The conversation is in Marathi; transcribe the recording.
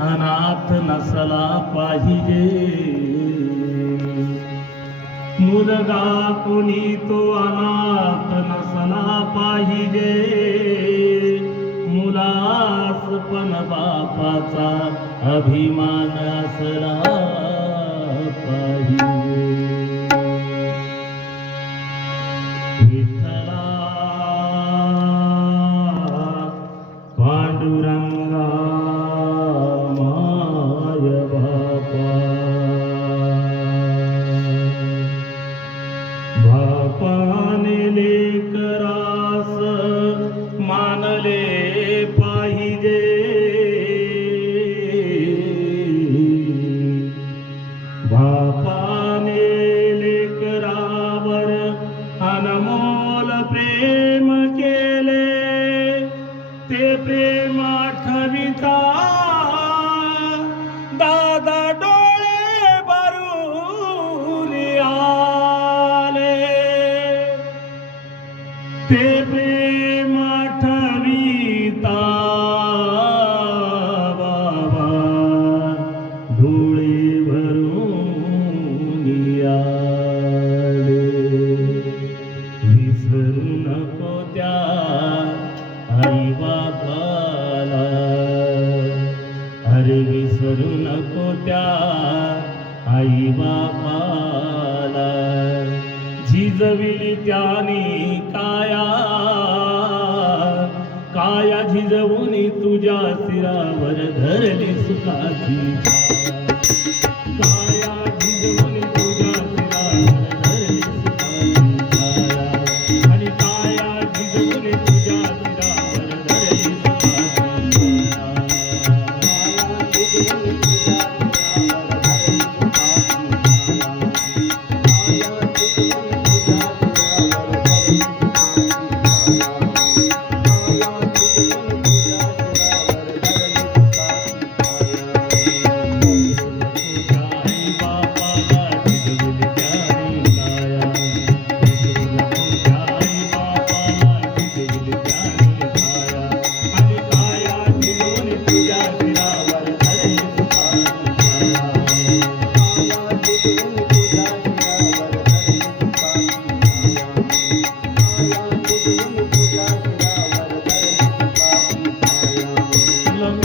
अनाथ नसला पाहिजे. मुलगा कोणी तो अनाथ नसला पाहिजे. मुलास पण बापाचा अभिमान असला पाहिजे. विठ्ठला पांडुरंगा माय बापा. बापाने लेकरास मानले पाहिजे. बापाने लेकरावर अनमोल प्रेम केले. ते प्रेम आठविता दादा डोळे भरून आले. ते प्रेम आठविता बाबा डोळे भरून आले. विसरू नको त्या आई बापाला. अरे विसरू नको त्या आई बापाला. झिजविली त्यानी काया. काया झिजवून तुझ्या शिरावर धरली सुखाची.